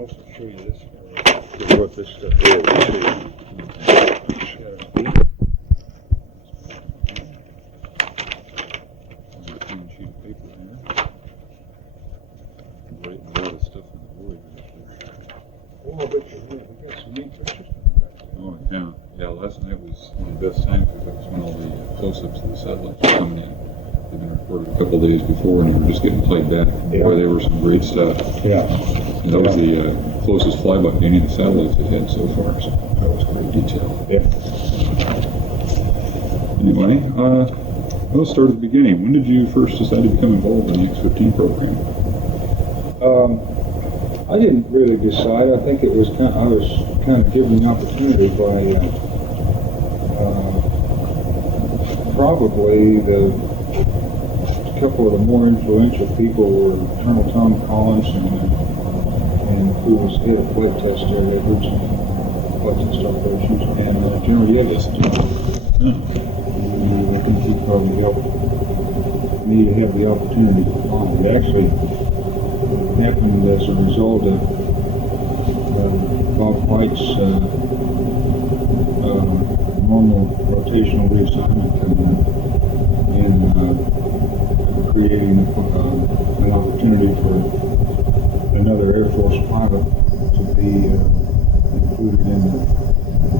also show you this. What this stuff is. Clean sheet of paper here. Writing a lot of stuff in the void. Oh, I bet you have. We got some neat pictures. Oh, yeah. Yeah, last night was one of the best times because that was when all the close-ups of the satellites were coming in. They've been recorded a couple of days before, and they were just getting played back. Yeah. Boy, they were some great stuff. Yeah. And that was the closest flyby to any of the satellites they've had so far, so that was great detail. Yeah. Anyway, let's start at the beginning. When did you first decide to become involved in the X-15 program? I didn't really decide. I think it was I was kind of given the opportunity by probably a couple of the more influential people were Colonel Tom Collins and who was head of flight test there, Edwards, flight test operations, and General Yeagas. I think he probably helped me to have the opportunity to fly. It actually happened as a result of Bob White's normal rotational reassignment coming in and creating an opportunity for another Air Force pilot to be included in the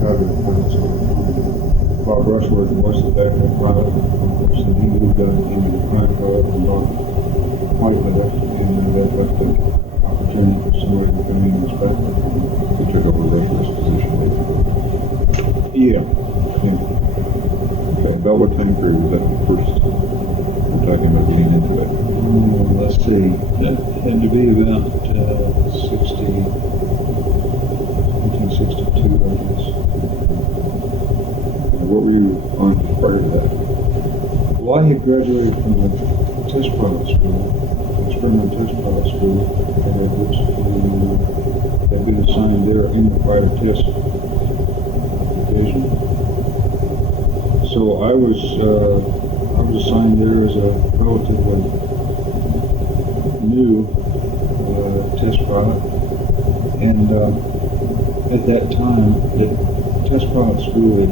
cadre of pilots. Bob Rushworth was the backup pilot, of course, and he moved up to be the prime pilot, and Bob White left, and that left the opportunity for somebody to come in as backup. He took over Rushworth's position later. Yeah. Okay, about what time period was that first? We're talking about getting into it. Let's see. That had to be about 1962, I guess. What were you on prior to that? Well, I had graduated from the test pilot school, experimental test pilot school, which had been assigned there in the fighter test division. So I was assigned there as a relatively new test pilot, and at that time, the test pilot school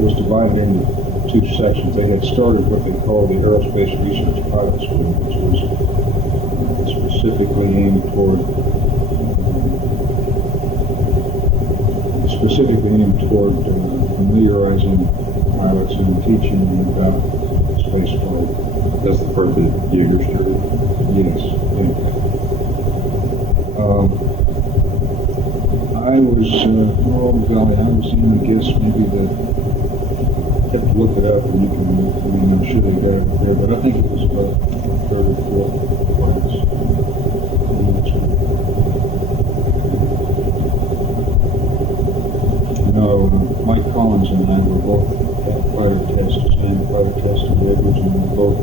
was divided into two sections. They had started what they called the Aerospace Research Pilot School, which was specifically aimed toward familiarizing pilots and teaching them about space flight. That's the part that Yeager started? Yes. Yeah. I was, I was in, I guess, maybe the, I have to look it up and you can, I'm sure they got it there, but I think it was about third or fourth class. No, Mike Collins and I were both at fighter test, assigned fighter test in Edwards, and we both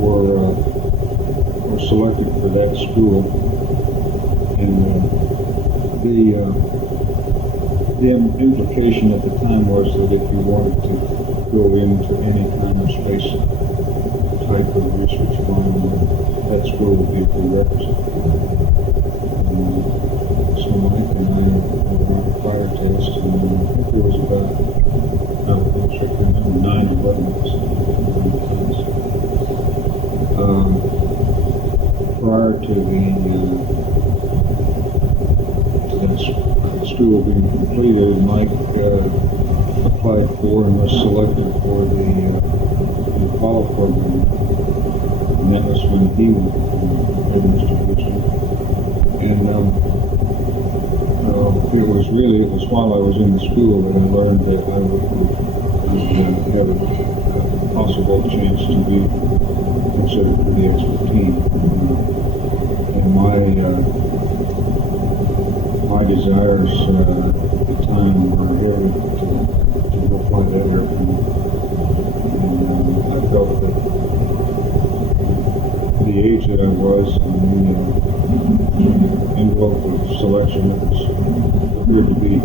were selected for that school. And the implication at the time was that if you wanted to go into any kind of space type of research line, that school would be a prerequisite. So Mike and I were on a fire test, and I think there was about 9 or 11 of us. Prior to that school being completed, Mike applied for and was selected for the Apollo program, and that was when he was division. And it was while I was in school that I learned that I would have a possible chance to be considered for the X-15. And my desires at the time were headed to go fly that airplane. And I felt that the age that I was and the envelope of selection that was appeared to be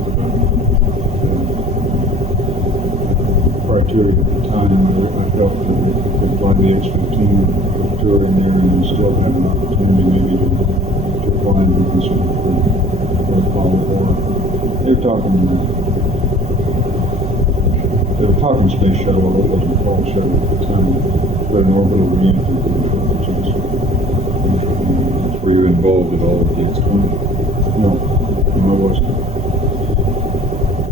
criteria at the time. I felt that we could fly the X-15 tour in there and still have an opportunity maybe to fly and be considered for Apollo 4. They were talking space shuttle, although it wasn't called shuttle at the time, but an orbital reentry. Were you involved at all with the X-20? No, I wasn't.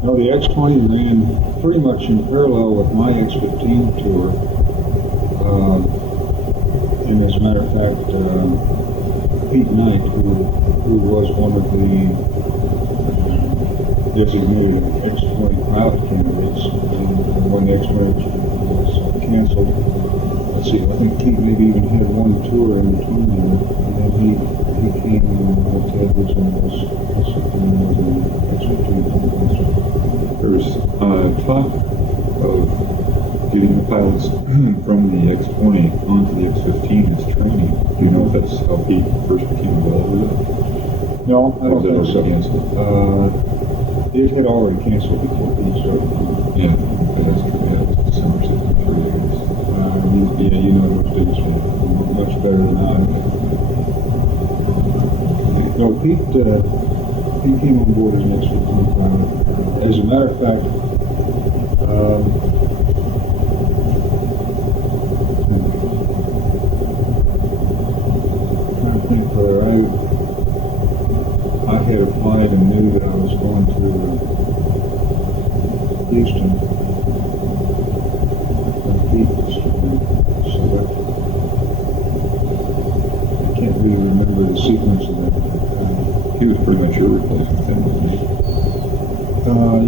No, the X-20 ran pretty much in parallel with my X-15 tour. And as a matter of fact, Pete Knight, who was one of the designated X-20 pilot candidates, and when the X-20 was canceled, let's see, I think Pete maybe even had one tour in between there, and then he came with Ted Woodson was an X-15 pilot. There's talk of getting the pilots from the X-20 onto the X-15 as training. Do you know if that's how Pete first became involved with it? No, I don't think so. Canceled? It had already canceled before Pete started. Yeah, that's true. Yeah, it was December 73, I guess. Yeah, you know those dates much better than I. No, Pete came on board as an X-15 pilot. As a matter of fact, I'm trying to think whether I had applied and knew that I was going to Houston. And Pete was selected. I can't really remember the sequence of that. He was pretty much your replacement then, wasn't he?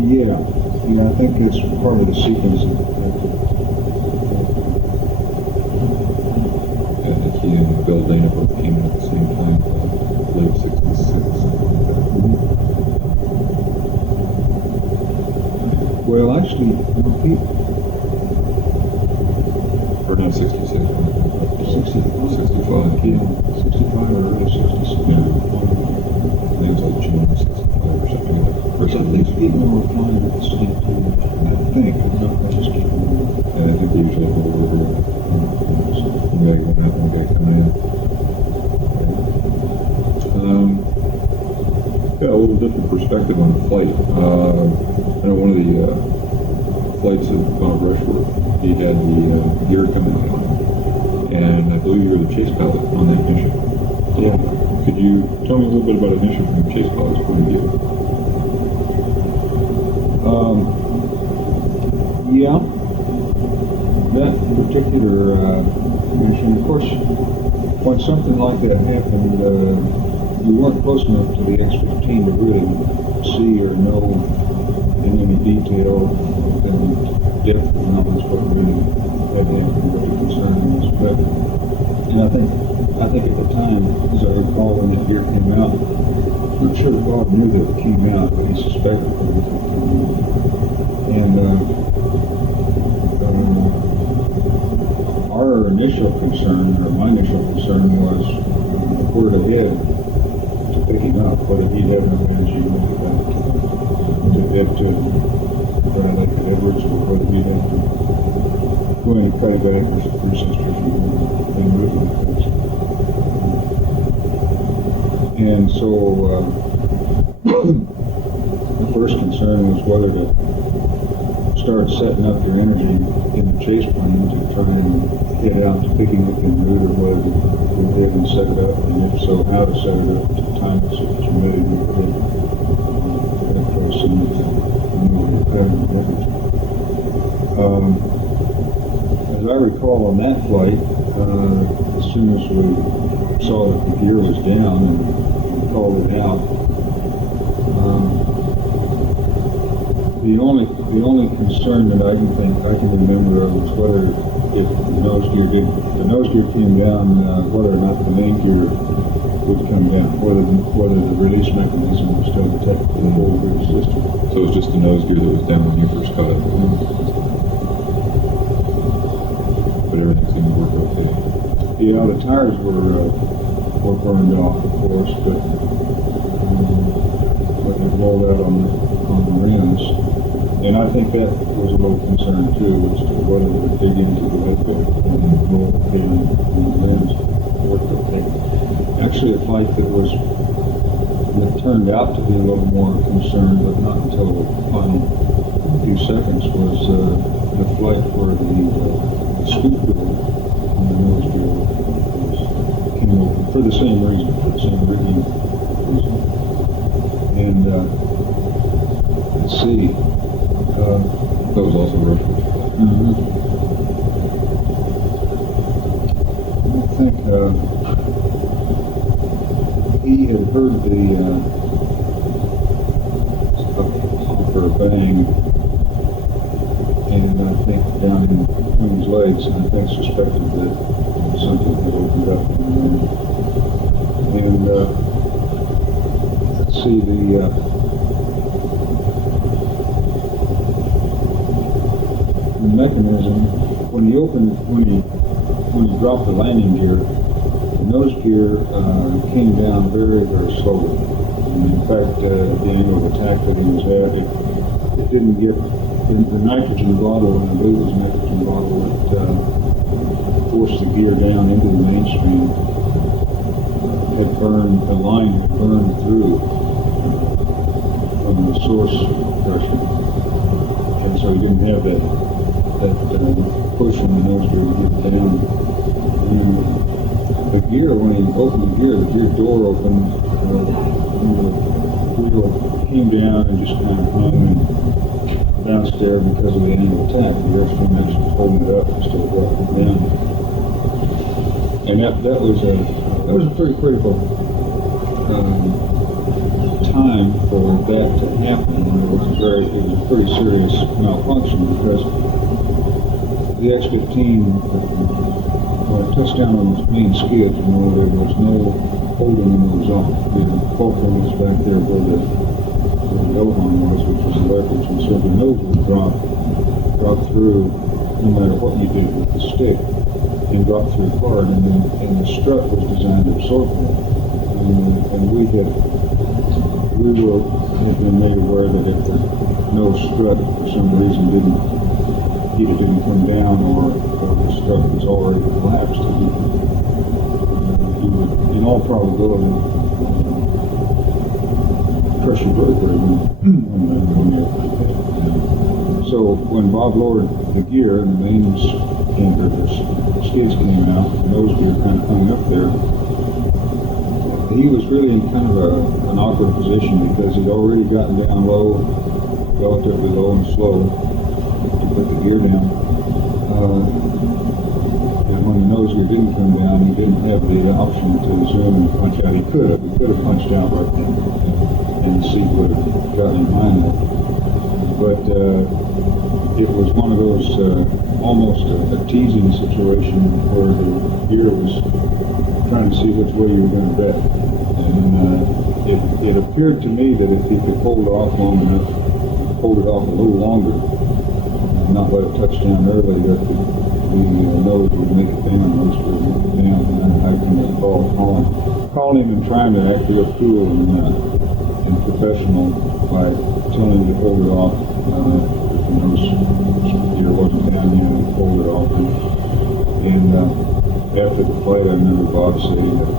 Yeah, I think it's part of the sequence. I think he and Bill Dana both came in at the same time, late 66. Well, actually, Pete, Or not 66, 65. 65. Yeah, 65 or early 66. Yeah. I think it was like June 65 or something like that. I think people were flying at the same time. I think. I'm not just kidding. I think they usually go over one guy going out, one guy coming in. Got a little different perspective on the flight. I know one of the flights of Bob Rushworth, he had the gear coming out on him. And I believe you were the chase pilot on that mission. Yeah. Could you tell me a little bit about a mission from the chase pilot's point of view? Yeah, that particular mission, of course, when something like that happened, you weren't close enough to the X-15 to really see or know in any detail and depth of knowledge what really had happened, what the concern was. But, and I think at the time, as I recall, when the gear came out, I'm not sure Bob knew that it came out, but he suspected that it came out. And our initial concern, or my initial concern, was where to head to pick him up, whether he'd have enough energy to make it back to head to Grand Lake at Edwards, or whether he'd have to go any credit back or sisters and route like this. And so the first concern was whether to start setting up your energy in the chase plane to try and head out to picking up en route, or whether to go ahead and set it up, and if so, how to set it up to time it so that you're ready to go ahead and close and move the pattern of energy. As I recall on that flight, as soon as we saw that the gear was down and called it out, the only concern that I can remember of was whether if the nose gear came down, whether or not the main gear would come down, whether the release mechanism was still detected in the whole gear system. So it was just the nose gear that was down when you first got it. But everything seemed to work okay. Yeah, the tires were burned off, of course, but they rolled out on the rims. And I think that was a little concern too, as to whether to dig into the head and roll the pin and lens, what the thing. Actually, a flight that turned out to be a little more concerned, but not until the final few seconds, was the flight where the scoop wheel on the nose wheel came open for the same reason, for the same rigging reason. And let's see. That was also Rushford. I think he had heard the pop or bang, and I think down in between his legs, and I think suspected that something had opened up in there. And let's see, the mechanism, when he dropped the landing gear, the nose gear came down very, very slowly. And in fact, the angle of attack that he was at, it didn't get the nitrogen bottle, and I believe it was nitrogen bottle that forced the gear down into the mainstream, had burned, the line had burned through from the source pressure. And so he didn't have that push on the nose gear to get down. And the gear, when he opened the gear door opened, and the wheel came down and just kind of hung and bounced there because of the angle of attack. The airstream actually was holding it up instead of dropping it down. And that was a pretty critical time for that to happen. And it was a pretty serious malfunction, because the X-15, when it touched down on its main skids, there was no holding the nose off. The fulcrum was back there where the L-horn was, which was the leverage, and so the nose would drop through no matter what you did with the stick, and drop through hard, and the strut was designed to absorb that. And we had been made aware that if the nose strut for some reason either didn't come down or the strut was already collapsed, you would, in all probability, crush your vertebrae when you're hit. So when Bob lowered the gear and the mains the skids came out, the nose gear kind of hung up there, he was really in kind of an awkward position, because he'd already gotten down low, relatively low and slow, to put the gear down. And when the nose gear didn't come down, he didn't have the option to zoom and punch out. He could have punched out right then, and the seat would have gotten in line there. But it was one of those almost a teasing situation where the gear was trying to see which way you were going to bet. And it appeared to me that if he could hold it off long enough, hold it off a little longer, not let it touch down early, that the nose would make it down, nose would make it down. And I can recall calling him and trying to act real cool and professional by telling him to hold it off. If the nose gear wasn't down yet, and hold it off. And after the flight, I remember Bob saying that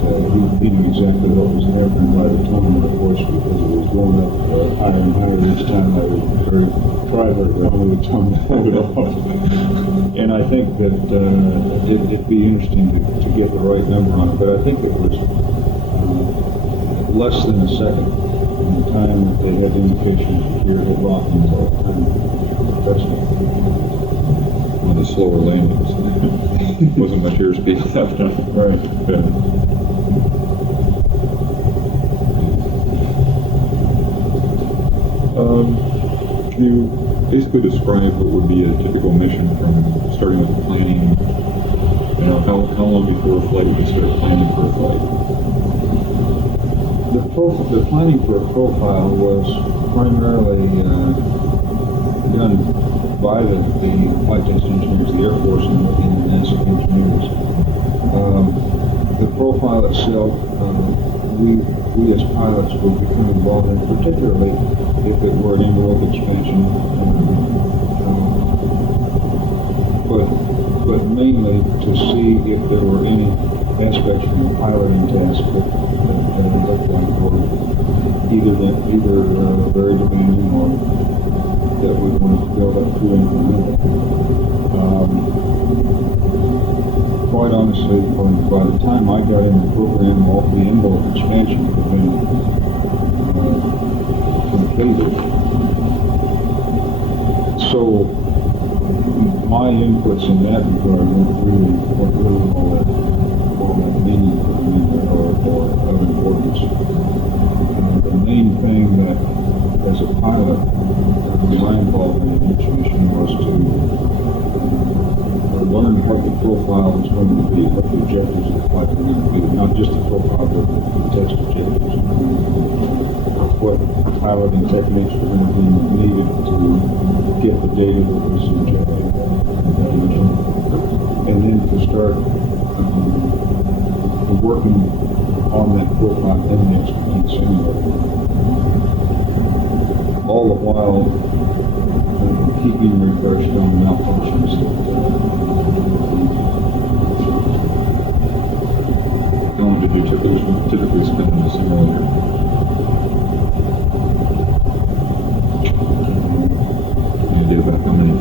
he knew exactly what was happening by the tone of the voice, because it was going up higher and higher each time I was try very wrongly to tell him to hold it off. And I think that it'd be interesting to get the right number on it, but I think it was less than a second from the time that they had indications the gear had locked until the time it touched it. One of the slower landings. Wasn't much airspeed left. Right. Yeah. Can you basically describe what would be a typical mission, from starting with the planning? How long before a flight would you start planning for a flight? The planning for a profile was primarily done by the flight test engineers, the Air Force, and the NASA engineers. The profile itself, we as pilots would become involved in, particularly if it were an envelope expansion. But mainly to see if there were any aspects from the piloting task that looked like were either very demanding or that we wanted to build up to incremental. Quite honestly, by the time I got in the program, all the envelope expansion had been completed. So my inputs in that regard weren't really all that meaningful or of importance. The main thing that, as a pilot, my involvement in each mission was to learn what the profile was going to be, what the objectives of the flight were going to be, not just the profile, but the test objectives, what piloting techniques were going to be needed to get the data that was injected, and then to start working on that profile in the X-15 simulator. All the while keeping refreshed on malfunctions How long did you typically spend in the simulator? Any idea about how many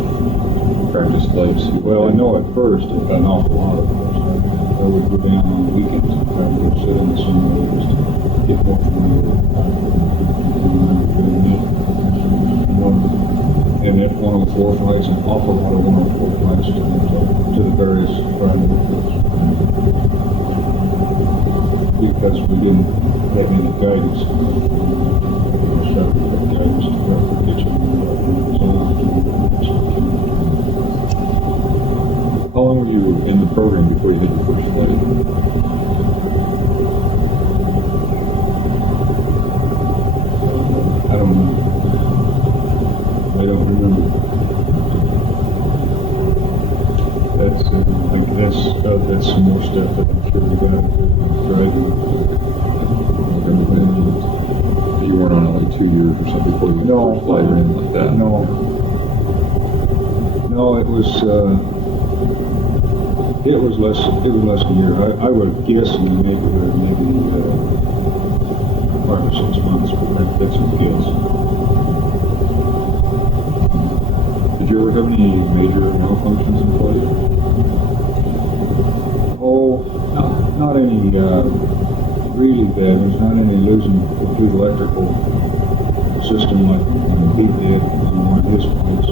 practice flights? Well, I know at first an awful lot of course. I would go down on the weekends and try to go sit in the simulator just to get more familiar with it. And at 104 flights, an awful lot of 104 flights to the various primary groups. Because we didn't have any guidance. We started to have guidance to the kitchen and so on. How long were you in the program before you had your first flight? I don't know. I don't remember. That's some more stuff that I'm sure we got to driving. You weren't on it like 2 years or something before you had your first flight or anything like that? No, it was less than a year. I would guess in the neighborhood of maybe 5 or 6 months, but that's a guess. Did you ever have any major malfunctions in flight? Oh, not any really bad ones, not any losing complete electrical system like Pete did on one of his flights.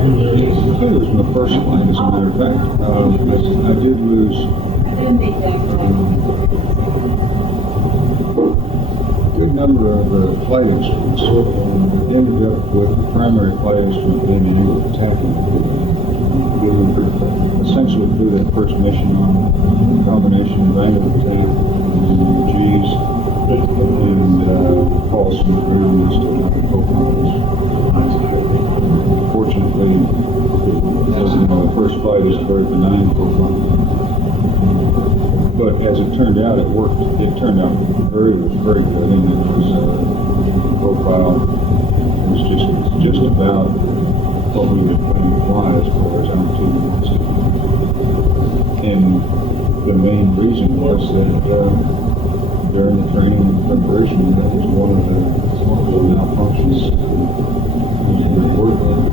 I think it was my first flight, as a matter of fact. I did lose good number of flight instruments. Ended up with the primary flight instrument being an Engle attacking. Essentially through that first mission on a combination of angle attack and G's and calls from the ground and still not the co-pilots. Fortunately, as you know, the first flight is a very benign co-pilot. But as it turned out, it worked. It turned out very good, and it was profile. It was just about what we would plan to fly as far as altitude and velocity. And the main reason was that during the training and preparation, that was one of the malfunctions we were working on.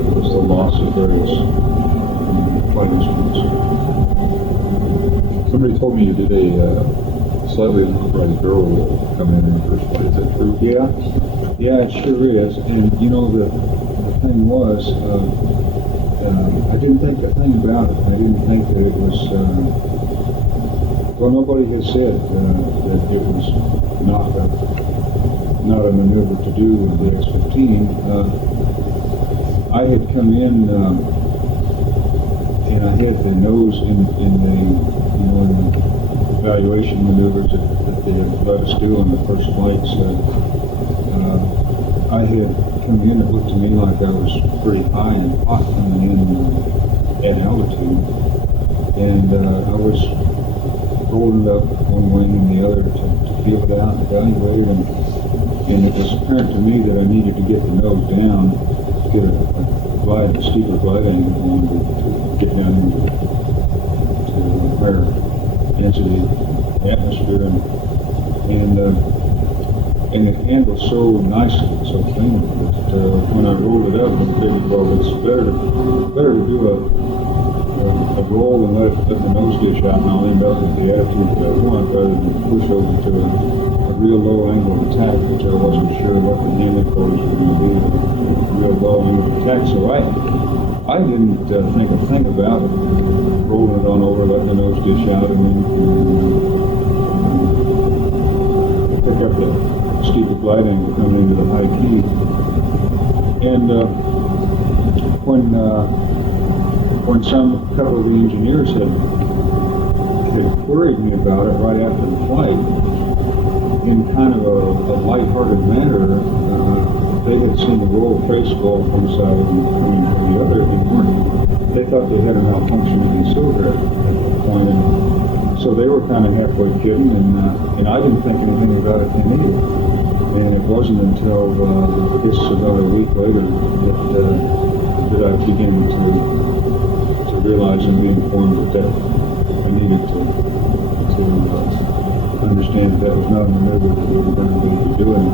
It was the loss of various flight instruments. Somebody told me you did a slightly unauthorized barrel roll coming in the first flight. Is that true? Yeah, it sure is. And you know, the thing was, I didn't think a thing about it. I didn't think that it was, well, nobody has said that it was not a maneuver to do with the X-15. I had come in and I had the nose in the evaluation maneuvers that they had let us do on the first flights. I had come in, it looked to me like I was pretty high and hot coming in at altitude, and I was rolled it up one wing and the other to feel it out and evaluate it. And it was apparent to me that I needed to get the nose down, get a steeper glide angle on to get down into higher density atmosphere. And it handled so nicely, so cleanly that when I rolled it up, I figured, well, it's better to do a roll and let the nose dish out, and I'll end up with the attitude that I want, rather than push over to a real low angle of attack, which I wasn't sure what the handling quarters were going to be, a real low angle of attack. So I didn't think a thing about it, rolling it on over, letting the nose dish out, and then pick up the steeper glide angle coming into the high key. And when some couple of the engineers had queried me about it right after the flight, in kind of a lighthearted manner, they had seen the roll face fall from one side and coming from the other, and they thought they had a malfunction in the cylinder at that point. And so they were kind of halfway kidding, and I didn't think anything about it then either. And it wasn't until this about a week later that I began to realize and be informed that I needed to understand that was not a maneuver that we were going to be doing.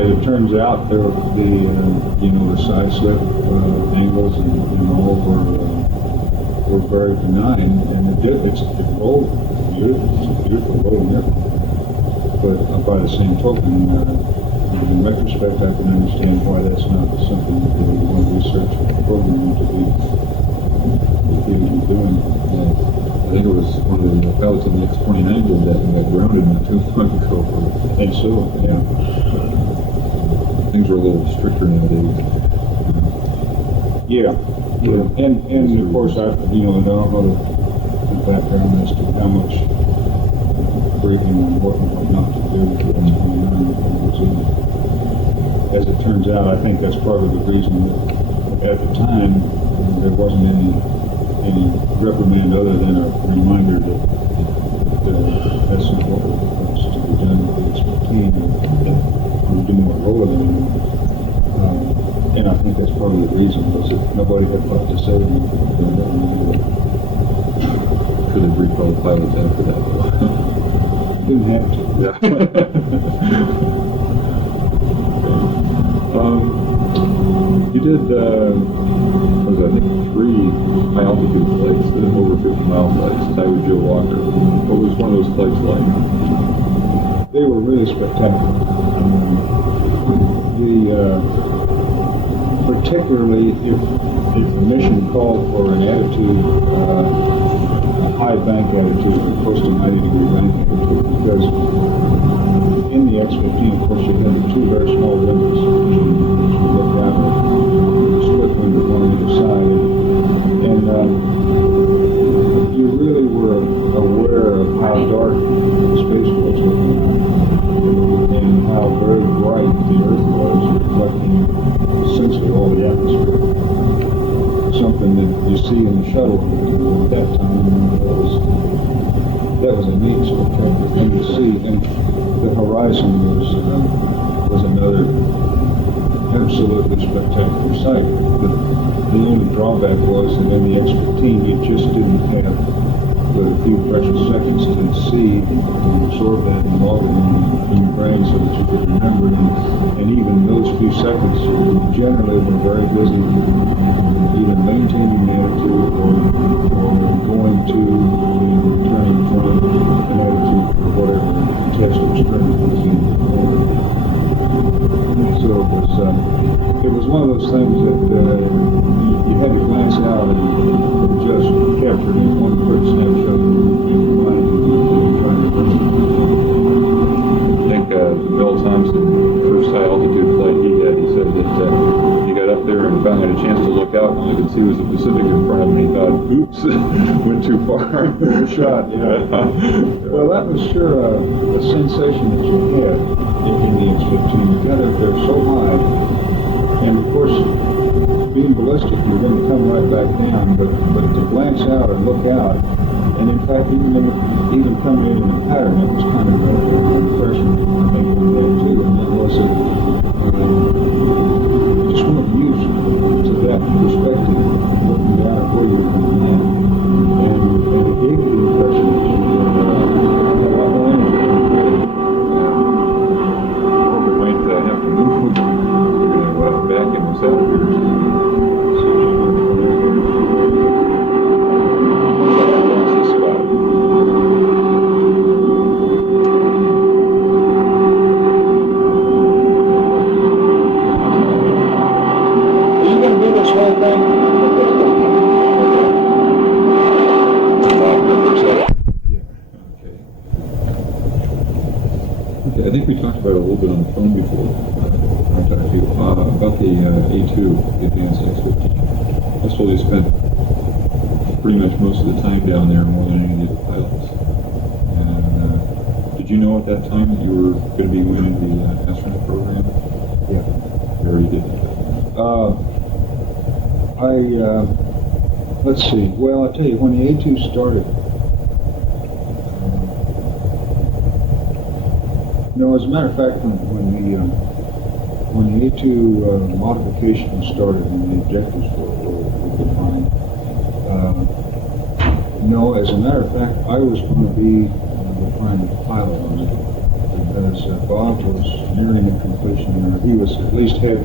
As it turns out, the side slip angles and all were very benign, and it rolled beautiful. It's a beautiful rolling airplane. But by the same token, in retrospect, I can understand why that's not something that they want to research the program to be doing. I think it was one of the pilots on the X-29 did that and got grounded not too long ago. I think so, yeah. Things are a little stricter nowadays. Yeah. And of course, I don't know the background as to how much briefing on what and what not to do with the X-29. As it turns out, I think that's part of the reason that at the time there wasn't any reprimand other than a reminder that that's not what was to be done with the X-15, and we didn't want to roll it anymore. And I think that's part of the reason, was that nobody had thought to say anything. Could have recalled pilots after that. Didn't have to. You did, I think 3 high altitude flights, over 50-mile flights, tied with Joe Walker. What was one of those flights like? They were really spectacular. Particularly if the mission called for an attitude, a high bank attitude, or close to 90-degree bank attitude, because in the X-15, of course, you had the 2 very small windows, which you look out at, split window one on either side, and you really were aware of how dark the space was looking at, and how very bright the Earth was, reflecting essentially all the atmosphere. Something that you see in the shuttle at that time, that was a neat, spectacular thing to see. And the horizon was another absolutely spectacular sight. The only drawback was that in the X-15 you just didn't have but a few precious seconds to see and absorb that and log it in your brain so that you could remember it. And even those few seconds generally were very busy either maintaining the attitude or going to returning from an attitude for whatever test or experiment was in. So it was one of those things that you had to glance out and just capture it in one quick snapshot in your mind and try to bring it. I think Bill Thompson, first high altitude flight he said that he got up there and finally had a chance to look out, and all he could see was the Pacific in front of him, and he thought, oops, went too far. Shot, yeah. Well, that was sure a sensation that you had in the X-15. You got up there so high, and of course, being ballistic, you're going to come right back down, but to glance out or look out, and in fact, even coming in a pattern, it was kind of an impression, I think, from that too, and that was that you just weren't used to that perspective, looking down at where you're coming in, and it gave you the impression that you were a lot more energy. We might have to move. We're going to back in this elevator. I think we talked about it a little bit on the phone before. About the A2, the advanced X-15. I suppose they spent pretty much most of the time down there, more than any of the other pilots. And did you know at that time that you were going to be winning the astronaut program? Yeah. Or you didn't? Let's see. Well, I'll tell you, when the A2 started, no, as a matter of fact, when the A2 modification started and the objectives were defined, no, as a matter of fact, I was going to be the prime pilot on it because Bob was nearing a completion. He was at least had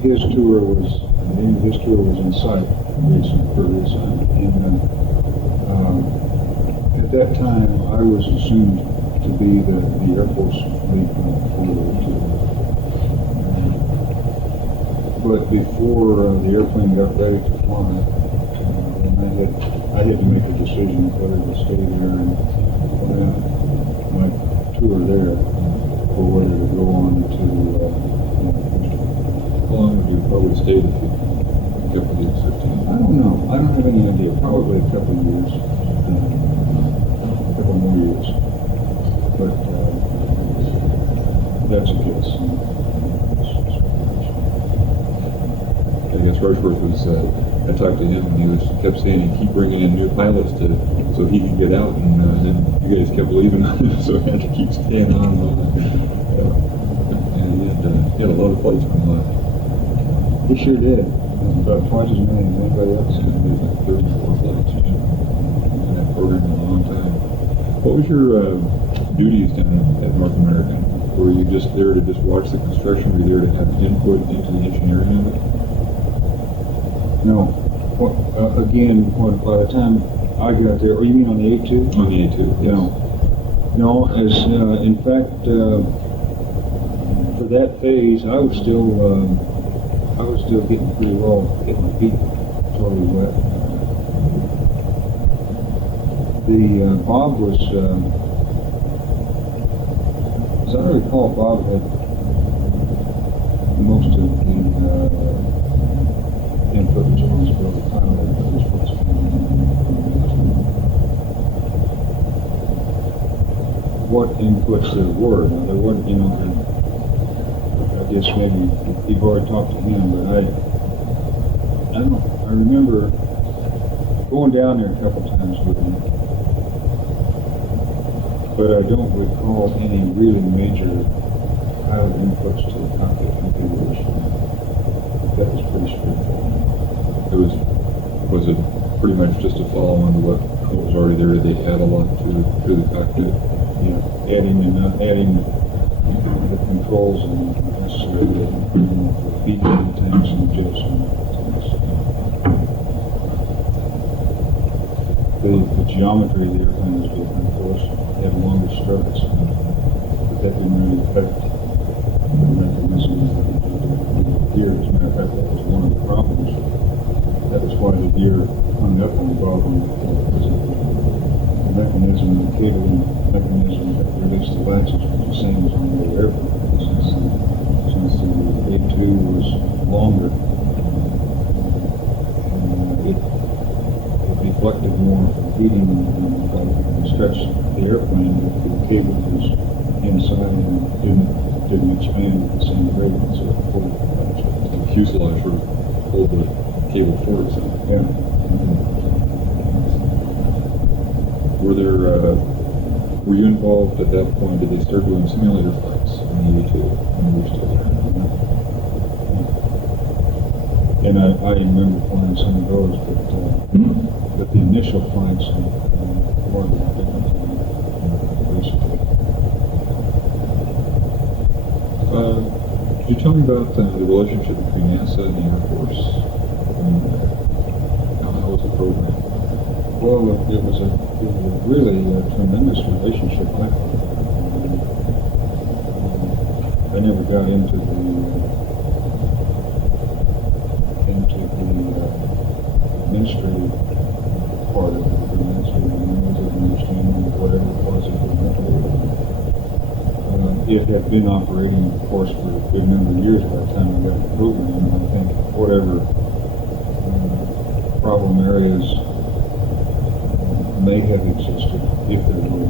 his tour was the end of his tour was in sight for his and at that time I was assumed to be the Air Force lead forward to. But before the airplane got ready to fly, and I had to make a decision whether to stay there and plan my tour there, or whether to go on to. How long would you probably stay if you kept with the X-15? I don't know. I don't have any idea. Probably a couple of years, a couple more years. But that's a guess. I guess Rushworth was, I talked to him and he kept saying he'd keep bringing in new pilots so he could get out, and then you guys kept leaving so he had to keep staying on. And he had a lot of flights when he left. He sure did. About twice as many as anybody else. He did like 34 flights in that program in a long time. What was your duties down at North American? Were you just there to just watch the construction? Were you there to have input into the engineering of it? No. Well, again, by the time I got there, or you mean on the A2? On the A2, yes. No, as in fact, for that phase, I was still getting pretty well, getting my feet totally wet. Bob was, as I recall, Bob had most of the input responsibility, final input responsibility. What inputs there were? Now, there weren't, I guess maybe you've already talked to him, but I don't know. I remember going down there a couple times with him, but I don't recall any really major pilot inputs to the cockpit configuration. That was pretty straightforward. Was it pretty much just a follow on to what was already there? They add a lot to the cockpit. Yeah, adding and not adding the controls and necessarily the beacon tanks and jets and tanks. The geometry of the airplane was different, of course. It had longer struts, but that didn't really affect the mechanism of the gear. As a matter of fact, that was one of the problems. That was why the gear hung up on Bob because the mechanism, the cabling mechanism that released the latches was the same as on the airplane. Since the A2 was longer, it deflected more heating and stretched the airplane if the cable was inside and didn't expand at the same rate, so it pulled the latch up. fuselage sort of pulled the cable forward. So. Yeah. Were you involved at that point? Did they start doing simulator flights in the U-2 when you were still there? And I remember flying some of those, but the initial flights were different, basically. Could you tell me about the relationship between NASA and the Air Force? How was the program? Well, it was a really tremendous relationship, I thought. I never got into the administrative part of it, the administrative means of understanding whatever it was implemented. It had been operating, of course, for a good number of years by the time we got the program, and I think whatever problem areas may have existed if there were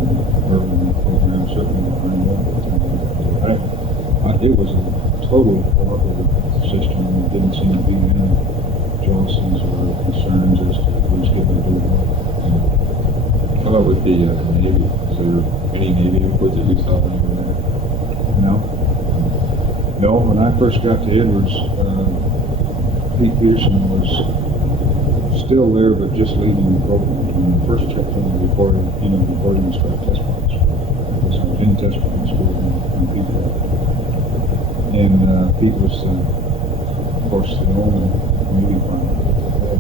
early in the program, certainly behind that. It was a totally cooperative system. There didn't seem to be any jealousies or concerns as to who's going to do what. How about with the Navy? Is there any Navy input that you saw when you were there? No, when I first got to Edwards, Pete Peterson was still there, but just leading the program. When we first checked in before he started test flights. I was in test flight school when Pete left. And Pete was, of course, the only Navy pilot that they had.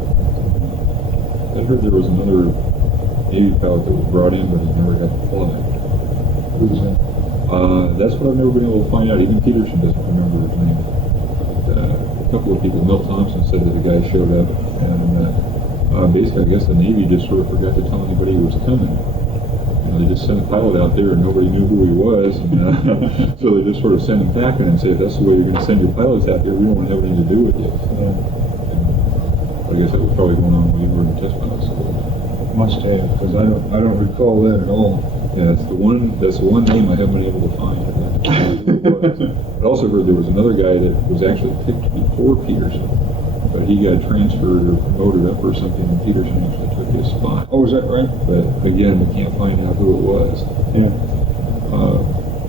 I heard there was another Navy pilot that was brought in, but he never got to fly. Who was that? That's what I've never been able to find out. Even Peterson doesn't remember his name. But, a couple of people, Milt Thompson said that the guy showed up, and basically, I guess the Navy just sort of forgot to tell anybody he was coming. They just sent a pilot out there, and nobody knew who he was, and so they just sort of sent him packing and said, "That's the way you're going to send your pilots out there. We don't want to have anything to do with you." Yeah. I guess that was probably going on when you were in test pilot school. Must have, because I don't recall that at all. Yeah, that's the one name I haven't been able to find. I also heard there was another guy that was actually picked before Peterson, but he got transferred or promoted up or something, and Peterson actually took his spot. Oh, is that right? But again, we can't find out who it was. Yeah.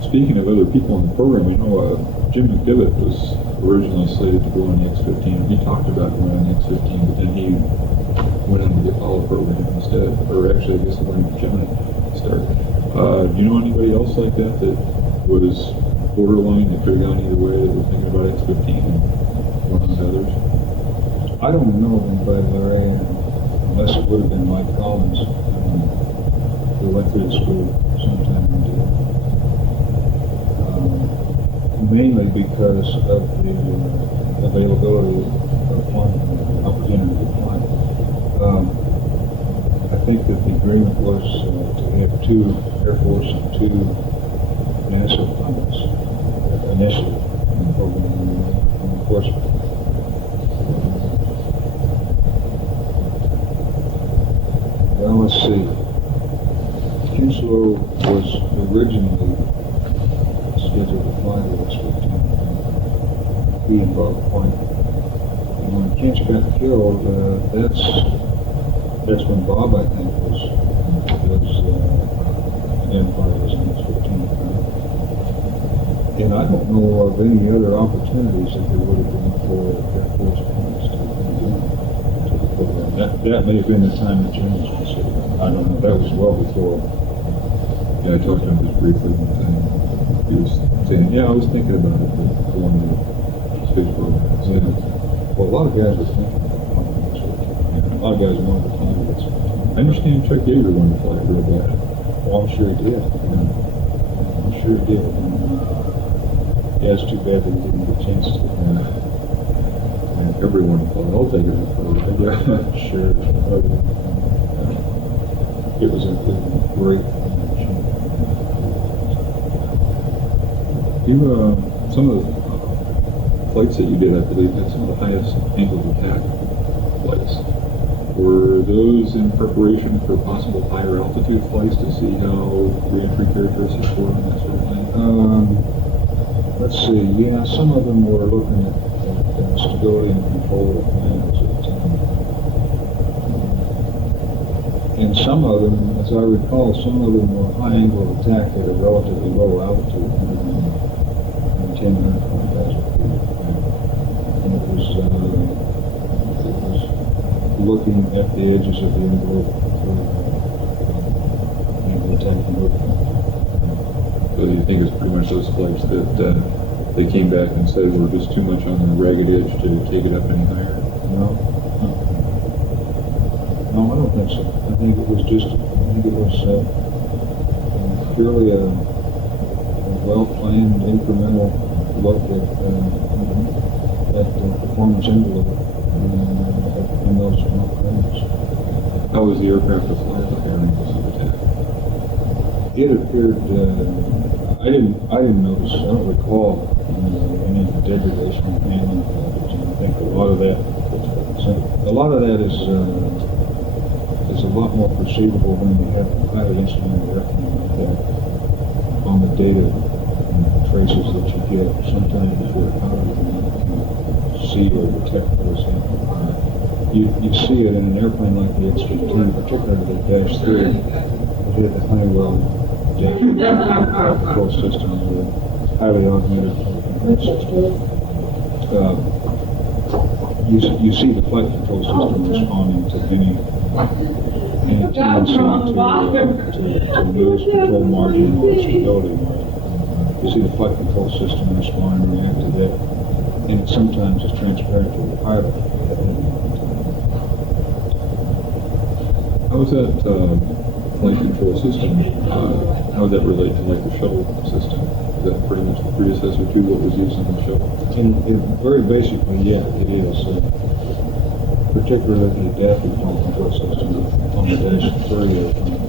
Speaking of other people in the program, I know Jim McDivitt was originally slated to go on the X-15, and he talked about going on the X-15, but then he went on to the Apollo program instead, or actually, I guess he went to Gemini to start. Do you know anybody else like that was borderline that could have gone either way, that was thinking about X-15 and one of the others? I don't know anybody, Larry, unless it would have been Mike Collins, who went through the school sometime and did. Mainly because of the availability of flying, opportunity to fly. I think that the agreement was to have 2 Air Force and 2 NASA pilots initially in the program. And of course, well, let's see. Kinslow was originally scheduled to fly the X-15. He involved flight. And when Kinch got killed, that's when Bob, I think, was identified as an X-15. And I don't know of any other opportunities that there would have been for Air Force pilots to the program. That may have been the time that Jim was considered. I don't know. That was well before. Yeah, I talked to him just briefly one time. He was saying, "Yeah, I was thinking about it, but I wanted to space program." So, Well, a lot of guys were thinking about flying X-15. A lot of guys wanted to fly the X-15. I understand Chuck Yeager wanted to fly it real bad. Well, I'm sure he did. I'm sure he did. Yeah, it's too bad that he didn't get a chance to. Everyone fly. I'll take it for a ride. Yeah. Sure. It was a great machine. Some of the flights that you did, I believe, had some of the highest angle of attack flights. Were those in preparation for possible higher altitude flights to see how re-entry characteristics were and that sort of thing? Let's see. Yeah, some of them were looking at stability and control of commands. And some of them, as I recall, some of them were high angle of attack at a relatively low altitude, 110, 120,000 feet. And it was looking at the edges of the envelope and attacking with them. So you think it's pretty much those flights that they came back and said were just too much on the ragged edge to take it up any higher? No, I don't think so. I think it was purely a well-planned incremental look at the performance envelope in those remote ranges. How was the aircraft to fly at the higher angles of attack? It appeared, I didn't notice, I don't recall any degradation in handling package. And I think a lot of that is a lot more perceivable when you have highly instrumented reckoning like that on the data traces that you get sometimes before a pilot can see or detect, for example. You see it in an airplane like the X-15, particularly the Dash 3. It had the Honeywell dash control system with a highly augmented control system. You see the flight control system responding to any tendency to lose control margin or stability margin. You see the flight control system respond and react to that, and it sometimes is transparent to the pilot. How was that flight control system? How would that relate to like the shuttle system? Is that pretty much the predecessor to what was used in the shuttle? Very basically, yeah, it is. Particularly the adaptive flight control system on the Dash 3 airplane.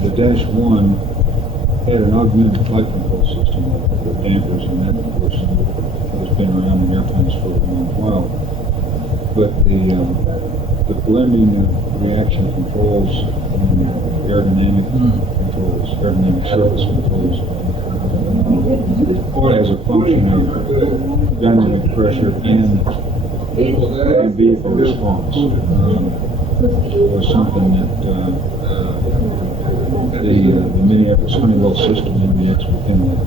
The Dash 1 had an augmented flight control system with dampers, and that, of course, has been around in airplanes for a long while. But the blending of reaction controls and aerodynamic controls, aerodynamic surface controls, as a function of dynamic pressure and vehicle response was something that the Minneapolis Honeywell system in the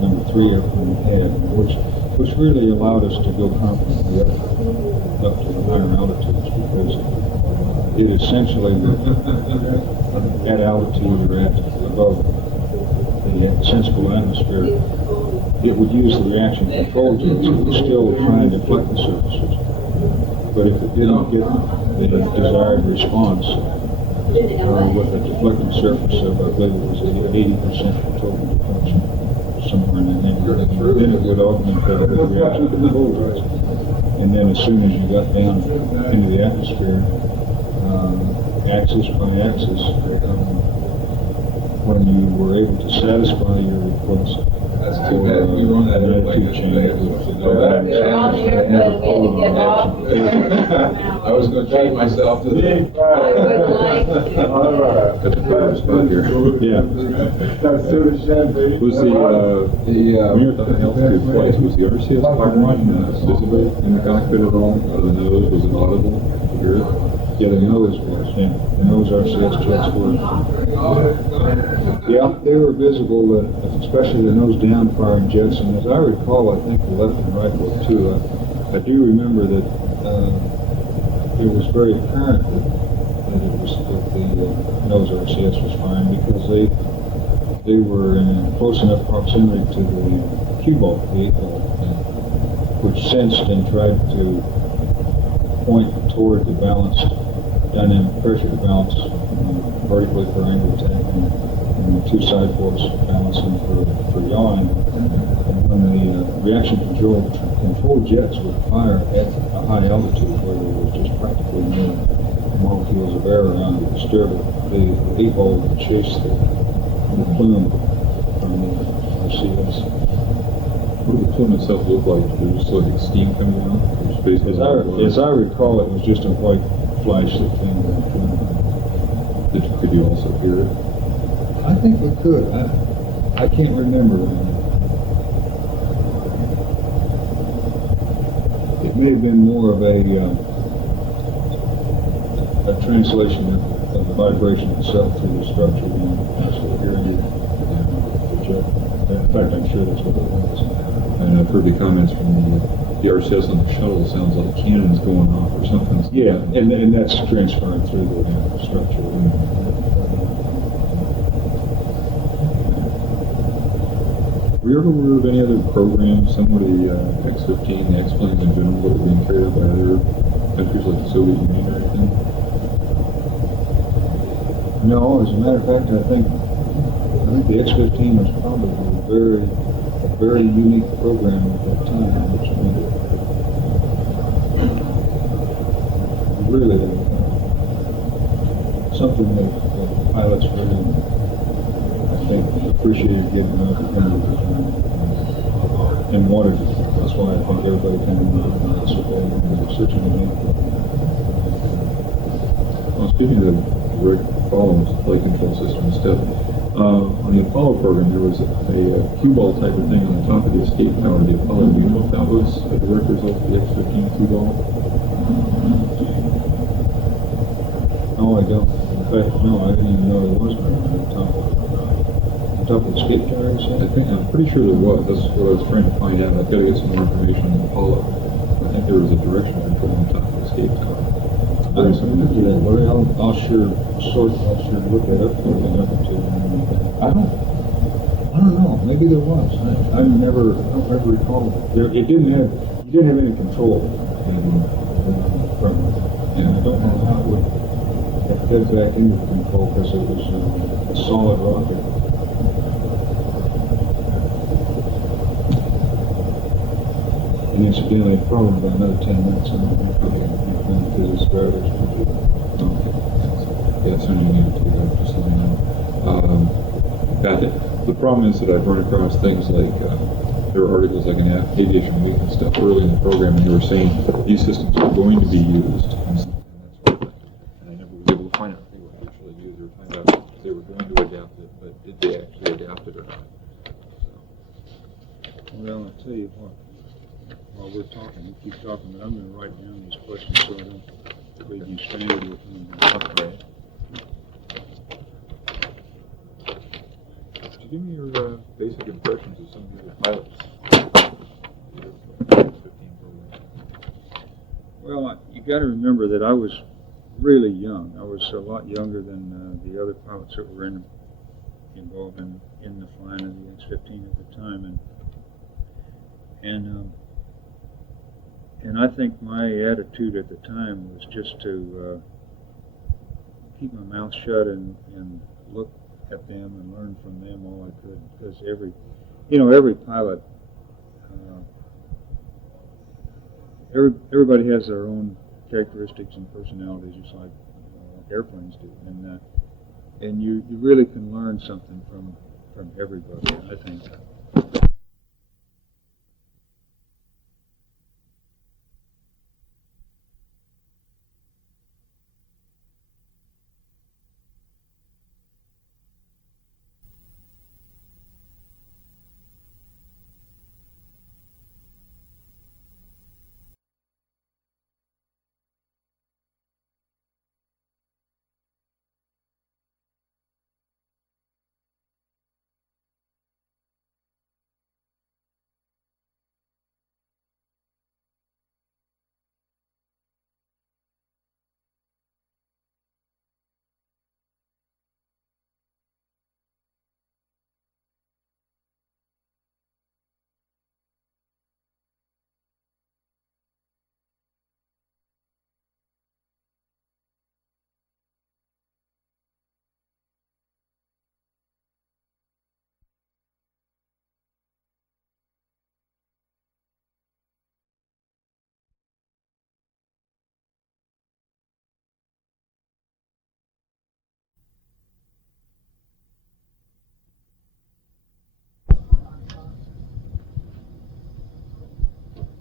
number 3 airplane had, which really allowed us to go confidently up to the higher altitudes, because it essentially, at altitude or at above the sensible atmosphere, it would use the reaction control jets. It would still try and deflect the surfaces. But if it didn't get the desired response with a deflecting surface of, I believe it was 80% total deflection, somewhere in that neighborhood, then it would augment that with reaction control jets. And then as soon as you got down into the atmosphere, axis by axis, when you were able to satisfy your request for an attitude change, I was going to treat myself to the spot here. Yeah. Was when you're at the high altitude flights, was the RCS pipeline visible in the cockpit at all? The nose, was it audible? Did you hear it? Yeah, the nose was, yeah. The nose RCS jets were. Yeah, they were visible, especially the nose down firing jets. And as I recall, I think the left and right were too. I do remember that it was very apparent that the nose RCS was firing, because they were in close enough proximity to the cue ball, the 8-ball, which sensed and tried to point toward the balanced dynamic pressure to balance vertically for angle attack and the two side forks balancing for yawing. And when the reaction control jets would fire at a high altitude where there was just practically no molecules of air around to disturb it, the 8-ball would chase the plume from the RCS. What did the plume itself look like? Did it just look like steam coming out? As I recall, it was just a white flash that came down. Could you also hear it? I think we could. I can't remember. It may have been more of a translation of the vibration itself through the structure than actually hearing the jet. In fact, I'm sure that's what it was. And I've heard the comments from the RCS on the shuttle. Sounds like cannons going off or something. Yeah, and that's transferring through the structure. Were you ever aware of any other programs similar to the X-15, the X-planes in general, that were being carried out by other countries like the Soviet Union or anything? No, as a matter of fact, I think the X-15 was probably a very unique program at that time, which made it really something that pilots really, I think, appreciated getting out and wanted. That's why I think everybody kind of knew it was such a unique program. Well, speaking of the direct follow flight control system and stuff, on the Apollo program there was a cue ball type of thing on the top of the escape tower of the Apollo. Do you know if that was a direct result of the X-15 cue ball? No, I don't. In fact, no, I didn't even know there was one on top of the escape tower, you said? I'm pretty sure there was. That's what I was trying to find out. I've got to get some more information on the Apollo. I think there was a direction control on top of the escape tower. I didn't do that, buddy. I'll sure look that up for you. I don't know. Maybe there was. I don't ever recall. You didn't have any control from it. And I don't know how it would have fed back into control because it was a solid rocket. And incidentally, probably about another 10 minutes, I'm going to because it's garbage. Yeah, as soon as you need to, just let me know. The problem is that I've run across things like, there were articles like in Aviation Week and stuff early in the program, and they were saying these systems are going to be used, and that sort of thing. And I never was able to find out if they were actually used. They were talking about if they were going to adapt it, but did they actually adapt it or not? So. Well, I'll tell you what. While we're talking, you keep talking, but I'm going to write down these questions so I don't leave you stranded with them. Okay. Could you give me your basic impressions of some of the other pilots? Well, you got to remember that I was really young. I was a lot younger than the other pilots that were involved in the flying of the X-15 at the time, and I think my attitude at the time was just to keep my mouth shut and look at them and learn from them all I could, because every pilot, everybody has their own characteristics and personalities, just like airplanes do, and you really can learn something from everybody, I think.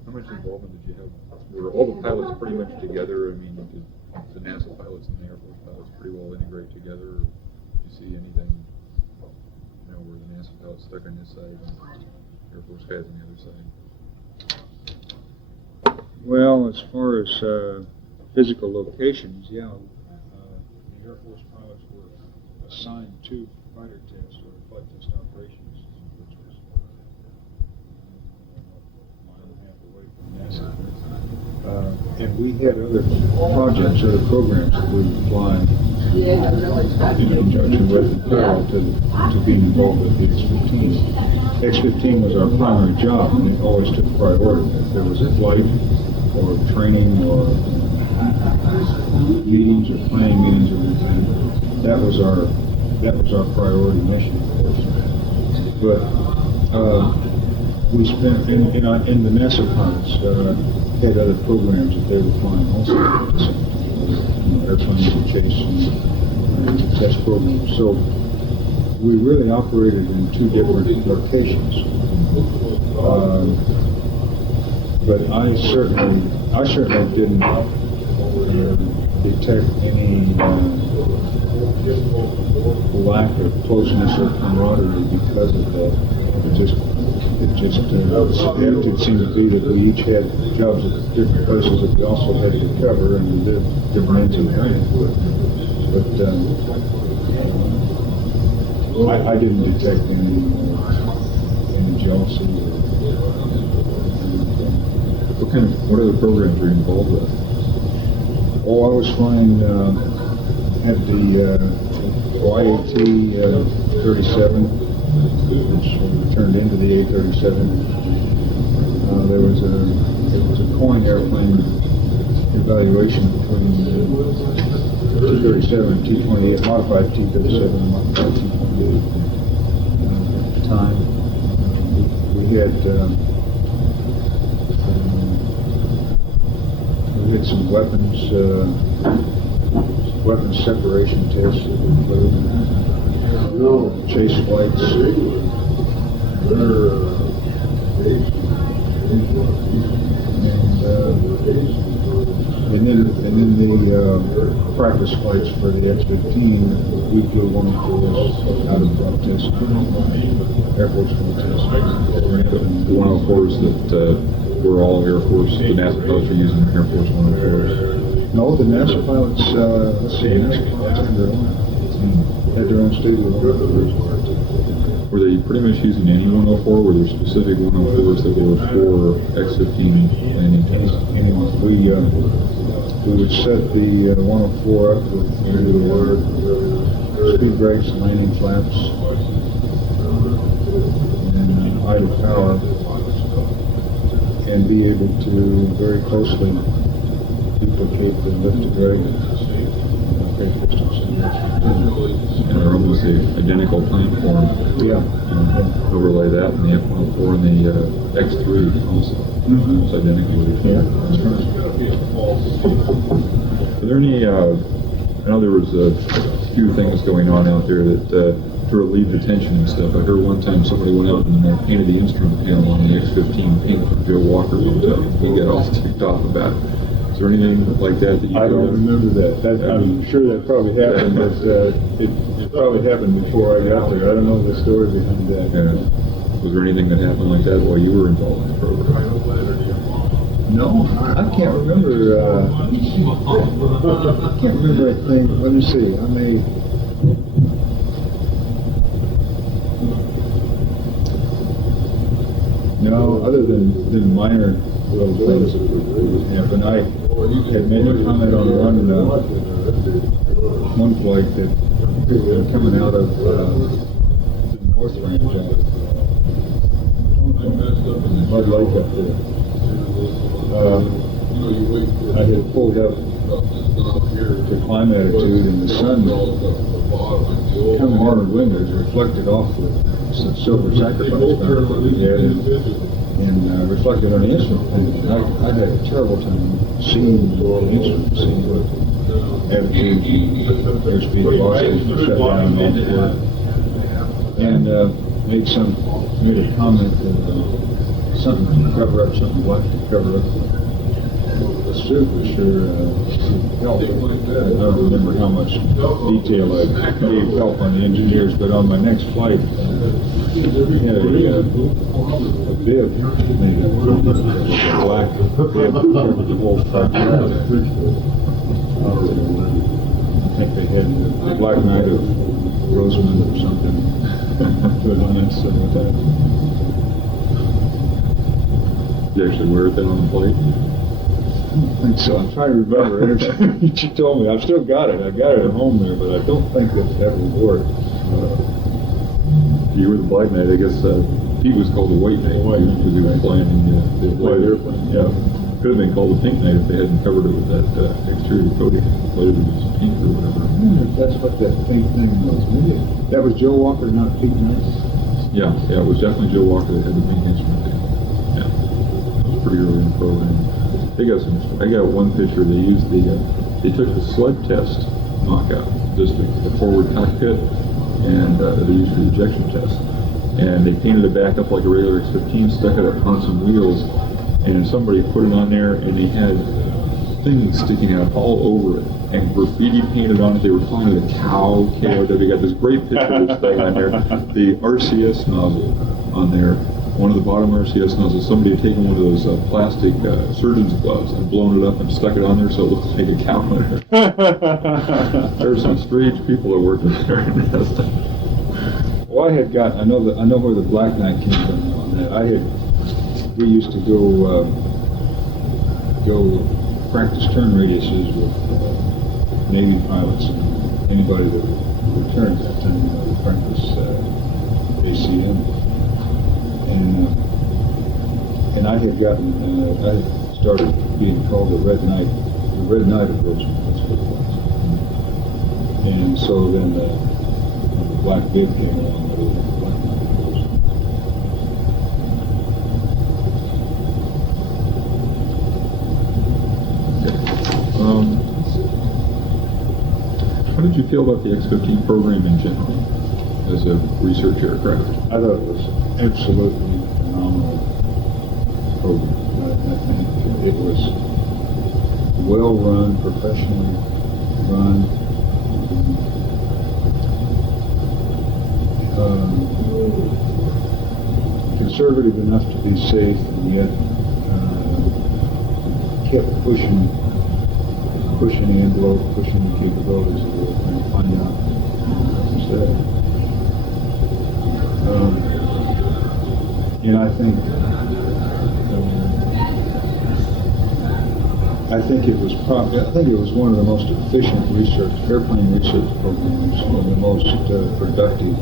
How much involvement did you have? Were all the pilots pretty much together? I mean, did the NASA pilots and the Air Force pilots pretty well integrate together? Or did you see anything, where the NASA pilots stuck on this side and Air Force guys on the other side? Well, as far as physical locations, yeah, the Air Force pilots were assigned to fighter test or flight test operations, which was a mile and a half away from NASA. And we had other projects, other programs that we were flying in conjunction with and parallel to being involved with the X-15. X-15 was our primary job, and it always took priority. If there was a flight or training or meetings or planning meetings or anything, that was our priority mission, of course. But we spent in the NASA pilots had other programs that they were flying also at the same time, airplanes and chase and test programs. So we really operated in two different locations. But I certainly didn't detect any lack of closeness or camaraderie because of that. It just the attitude seemed to be that we each had jobs at different places that we also had to cover, and we did different ends of the grant. But I didn't detect any jealousy. What other programs were you involved with? Oh, I was flying at the YAT 37. Which turned into the A-37. There was a coin airplane evaluation between T-37 and T-28, modified T-37 and modified T-28 at the time. We had some weapons separation tests that we flew. Chase flights. And then the practice flights for the X-15, we flew one of those out of test, Air Force test. The 104s that were all Air Force, the NASA pilots were using Air Force 104s. No, the NASA pilots, NASA pilots had their own stable. Were they pretty much using any 104? Were there specific 104s that were for X-15 landing tests? We would set the 104 up with speed brakes, landing flaps, and idle power, and be able to very closely duplicate the lift to drag And they're almost the identical platform. Yeah. Overlay that in the F-104 and the X-3 also. It's identical. Yeah, that's right. Are there any, I know there was a few things going on out there that to relieve the tension and stuff. I heard one time somebody went out and painted the instrument panel on the X-15 paint for Joe Walker one time. He got all ticked off about it. Is there anything like that you I don't remember that. I'm sure that probably happened, but it probably happened before I got there. I don't know the story behind that. Yeah. Was there anything that happened like that while you were involved in the program? No, I can't remember. I can't remember a thing. Let me see. I may. No, other than minor little things that would happen. I had made a comment on one flight that coming out of the North Range Mud Lake up there. I had pulled up to climb altitude, and the sun coming out of the windows reflected off the silver sacrifice banner that we had, and reflected on the instrument panel. I had a terrible time seeing the instrument, seeing what attitude, airspeed, velocity, shut down, and made a comment that something to cover up, something black to cover up super sure helped. I don't remember how much detail I gave help on the engineers, but on my next flight, we had a bib made up from a black bib covered the whole front. I think they had the Black Knight of Rosamond or something put on it, so that. Did you actually wear it then on the plate? I don't think so. I'm trying to remember everything you told me. I've still got it. I got it at home there, but I don't think that's ever wore it. You were the Black Knight, I guess. Pete was called the White Knight because he was flying the white airplane. Yeah. Could have been called the Pink Knight if they hadn't covered it with that exterior coating. Later it was pink or whatever. That's what that pink thing was. Maybe that was Joe Walker, not Pete Knight. Yeah, it was definitely Joe Walker that had the pink instrument there. Yeah, it was pretty early in the program. I got one picture. They used they took the sled test mock-up, just the forward cockpit, and they used the ejection test. And they painted it back up like a regular X-15, stuck it on some wheels, and somebody put it on there, and they had things sticking out all over it, and graffiti painted on it. They were calling it a cow, K-O-W. Got this great picture of this thing on there. The RCS nozzle on there, one of the bottom RCS nozzles, somebody had taken one of those plastic surgeon's gloves and blown it up and stuck it on there so it looked like a cow on there. There were some strange people that worked in there. Well, I know where the Black Knight came from on that. We used to go practice turn radiuses with Navy pilots and anybody that returned at that time, practice ACM. And I had started being called the Red Knight of Rosemont, that's what it was. And so then the Black Bib came along with the Black Knight of Rosemont. How did you feel about the X-15 program in general as a research aircraft? I thought it was absolutely phenomenal program. I think it was well run, professionally run. Conservative enough to be safe, and yet kept pushing the envelope, pushing the capabilities of the airplane, find out what was there. And I think it was one of the most efficient airplane research programs, one of the most productive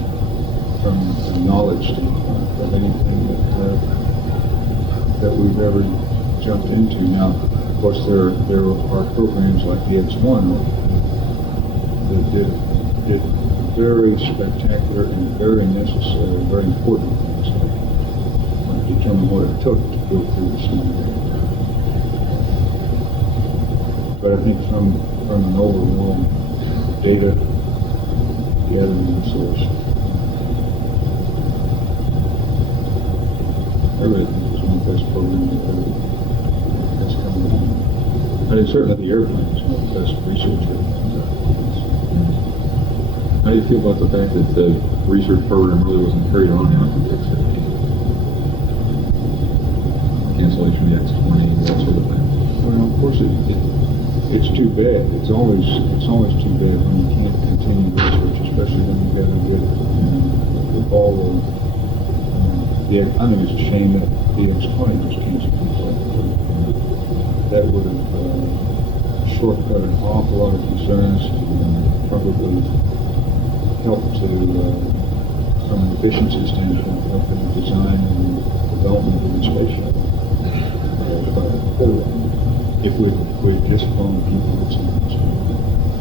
from a knowledge standpoint of anything that we've ever jumped into. Now, of course, there are programs like the X-1 that did very spectacular and very necessary, very important things, like determine what it took to go through the scenario. But I think from an overall data gathering source, I really think it was one of the best programs that's come along. And certainly the airplane is one of the best research airplanes. How do you feel about the fact that the research program really wasn't carried on after the X-15? Cancellation of the X-20, that sort of thing. Well, of course, it's too bad. It's always too bad when you can't continue research, especially when you got to get the ball rolling. I think it's a shame that the X-20 was canceled completely. That would have shortcut an awful lot of concerns and probably helped to, from an efficiency standpoint, help in the design and development of the space shuttle. If we'd just flown people,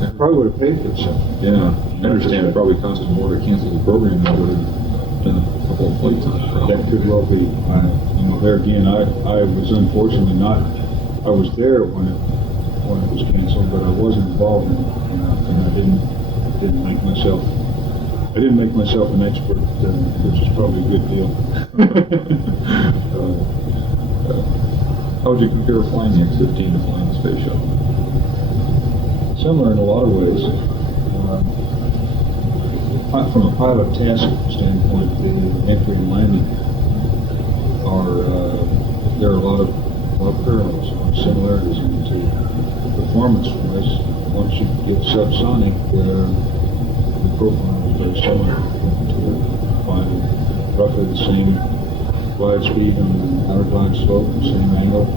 it probably would have paid for itself. Yeah, I understand it probably cost them more to cancel the program than it would have done a couple of flights on it. That could well be. There again, I was unfortunately not. I was there when it was canceled, but I wasn't involved in it, and I didn't make myself an expert, which is probably a good deal. How would you compare flying the X-15 to flying the space shuttle? Similar in a lot of ways. From a pilot task standpoint, the entry and landing there are a lot of parallels, a lot of similarities into performance-wise. Once you get subsonic, the profile is very similar to flying roughly the same glide speed and outer glide slope, the same angle,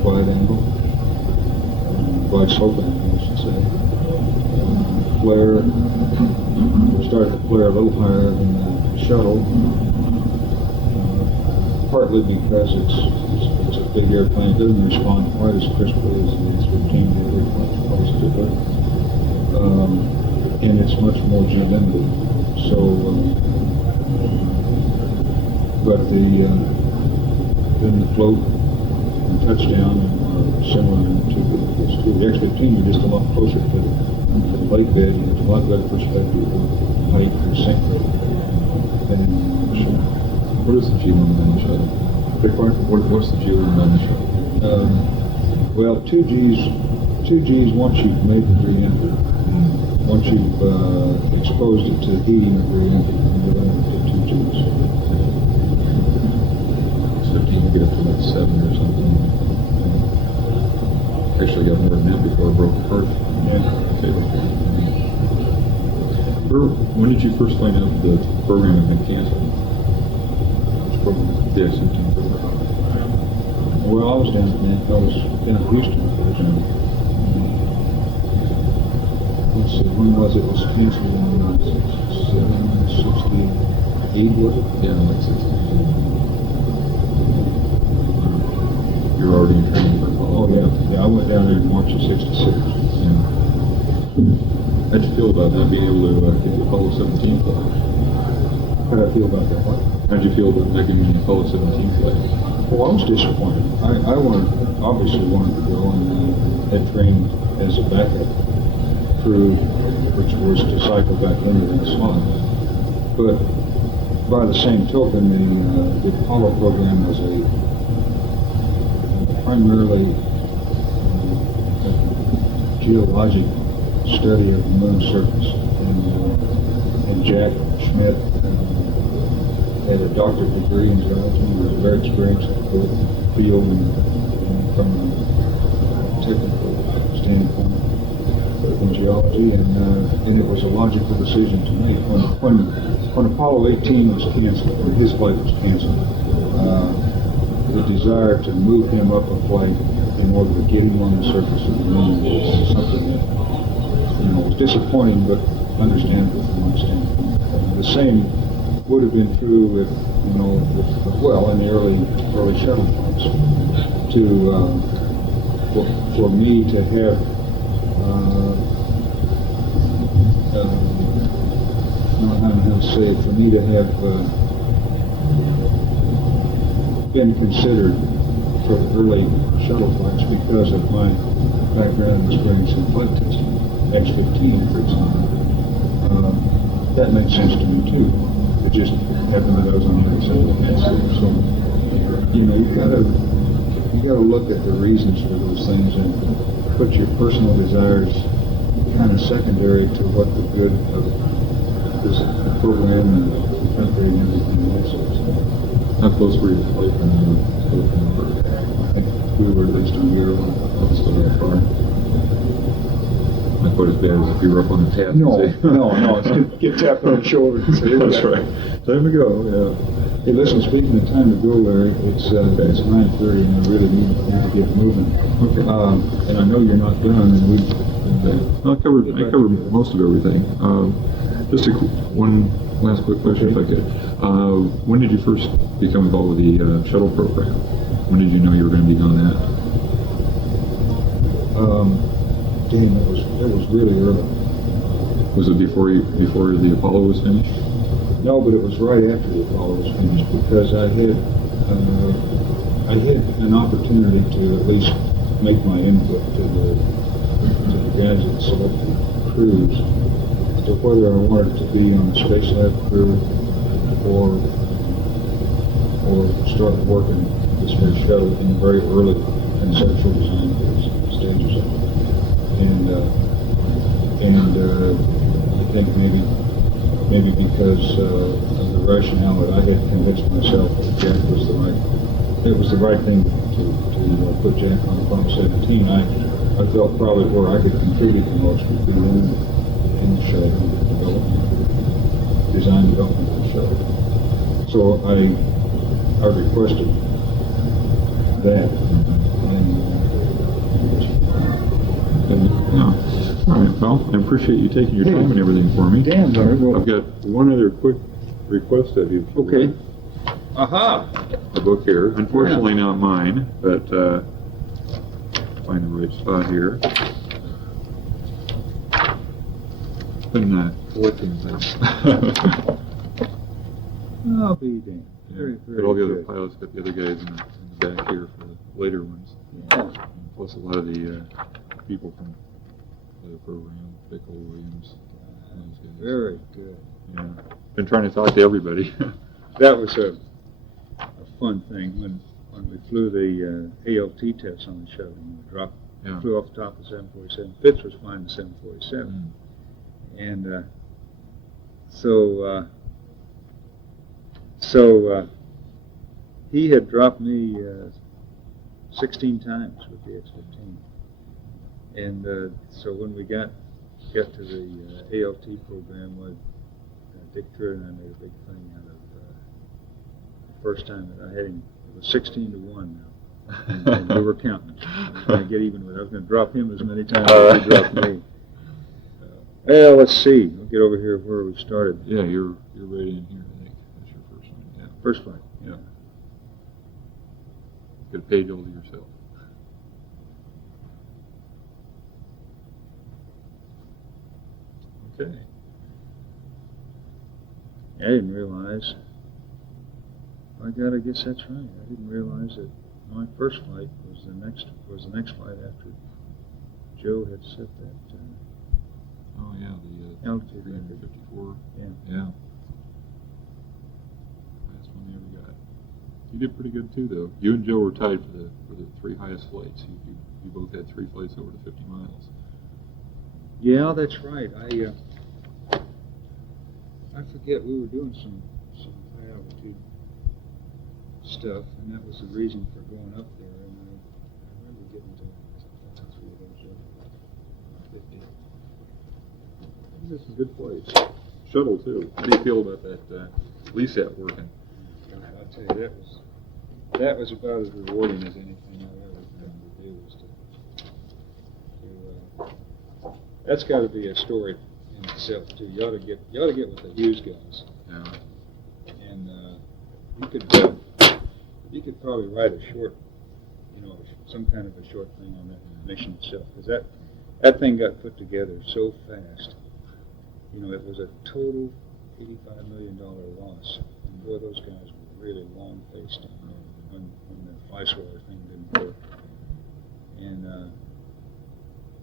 glide slope angle, I should say. Flare, we start to flare a little higher than the shuttle, partly because it's a big airplane. It doesn't respond quite as crisply as the X-15 did, and it's much more G-limited. So, but then the float and touchdown are similar to the X-15. You're just a lot closer to the lake bed. You have a lot better perspective of height and sink rate than in the shuttle. What is the G-limit on the shuttle? What's the G-limit on the shuttle? Well, 2 Gs once you've made the re-entry. Once you've exposed it to heating of re-entry, you're limited to 2 Gs. X-15 you get up to like 7 or something. Actually got more than that before it broke apart. Yeah. When did you first find out the program had been canceled? The X-15 program. Well, I was down in Houston at the time. Let's see, when was it? It was canceled in 68, was it? Yeah, like 60. You were already in training for Apollo. Oh, yeah. Yeah, I went down there in March of 66. Yeah. How'd you feel about not being able to get the Apollo 17 flight? How'd I feel about that? What? How'd you feel about not getting the Apollo 17 flight? Well, I was disappointed. I obviously wanted to go and had trained as a backup crew, which was to cycle back into that slot. But by the same token, the Apollo program was primarily geologic study of the moon's surface, and Jack Schmidt had a doctorate degree in geology. He was very experienced in both field and from a technical standpoint in geology, and it was a logical decision to make. When Apollo 18 was canceled, or his flight was canceled, the desire to move him up a flight in order to get him on the surface of the moon was something that was disappointing, but understandable from my standpoint. The same would have been true if in the early shuttle flights, for me to have I don't know how to say it, for me to have been considered for early shuttle flights because of my background and experience in flight testing, X-15 for example. That made sense to me too. It just happened that I was on the other side of the fence. So, you gotta look at the reasons for those things and put your personal desires kind of secondary to what the good of this program and the country and everything else is. How close were you to flight when you were I think we were at least a year old. still that far? Not quite as bad as if you were up on the tap. No, it's get tapped on the shoulder and say, That's right. Time to go, yeah. Hey, listen, speaking of time to go, Larry, it's 9:30 and I really need to get moving. Okay. And I know you're not done, and I covered most of everything. Just one last quick question, if I could. When did you first become involved with the shuttle program? When did you know you were going to be on that? It was really early. Was it before the Apollo was finished? No, but it was right after the Apollo was finished because I had an opportunity to at least make my input to the guys that selected crews to whether I wanted to be on the Space Lab crew or start working the space shuttle in the very early conceptual design stages of it. And I think maybe because of the rationale that I had convinced myself that Jack was the right thing to put Jack on Apollo 17. I felt probably where I could contribute the most would be in the show, design development of the show. So I requested that. All right, well, I appreciate you taking your time and everything for me. Damn, Larry. Well, I've got one other quick request of you. okay. Aha! The book here. Unfortunately, not mine, but find the right spot here. Been collecting things. I'll be damned. Very, very Got all the other good. pilots, got the other guys in the back here for the later ones. Yeah. Plus a lot of the people from the program, Bickle, Williams, those guys. Very good. Yeah. Been trying to talk to everybody. That was a fun thing when we flew the ALT tests on the shuttle. We flew off the top of the 747. Fitz was flying the 747. And so he had dropped me 16 times with the X-15. And so when we got to the ALT program, Dick Trier and I made a big thing out of the first time that I had him. It was 16 to 1 now. And we were counting. I was going to get even with it. I was going to drop him as many times as he dropped me. Well, let's see. We'll get over here where we started. Yeah, you're right in here, I think. That's your first one. Yeah. First flight. Yeah. Get a page all to yourself. Okay. I didn't realize. By God, I guess that's right. I didn't realize that my first flight was the next flight after Joe had set that. Oh yeah, the altitude 354. Yeah. Yeah. Last one they ever got. You did pretty good too, though. You and Joe were tied for the three highest flights. You both had 3 flights over to 50 miles. Yeah, that's right. I forget, we were doing some high altitude stuff, and that was the reason for going up there. And I remember getting to 3 of those over 50. You did some good flights. Shuttle too. How do you feel about that LESAT working? God, I'll tell you, that was about as rewarding as anything I've ever done to do. That's got to be a story in itself too. You ought to get with the Hughes guys. Yeah. And you could probably write a short, some kind of a short thing on that mission itself, because that thing got put together so fast. It was a total $85 million loss. And boy, those guys were really long-faced when the Fleischweiler thing didn't work.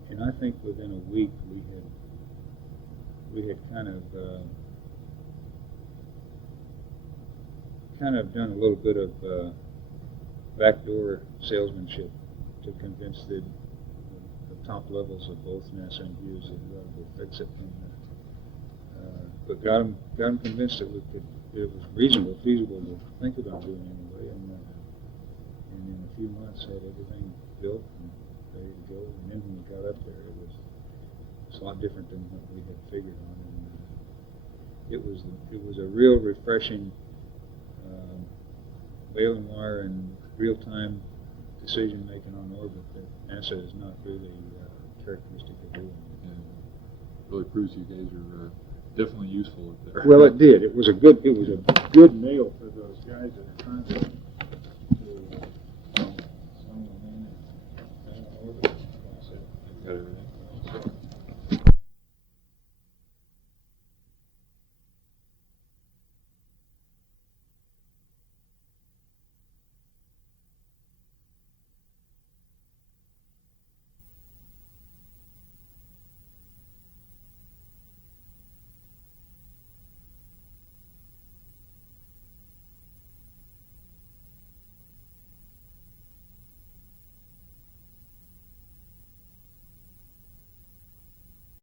And I think within a week we had kind of done a little bit of backdoor salesmanship to convince the top levels of both NASA and Hughes that we ought to go fix it. But got them convinced that it was reasonable, feasible to think about doing anyway. And in a few months had everything built and ready to go. And then when we got up there, it was a lot different than what we had figured on. And it was a real refreshing baling wire and real-time decision making on orbit that NASA is not really characteristic of doing. Yeah. Really proves you guys are definitely useful up there. Well, it did. It was a good nail for those guys that are trying to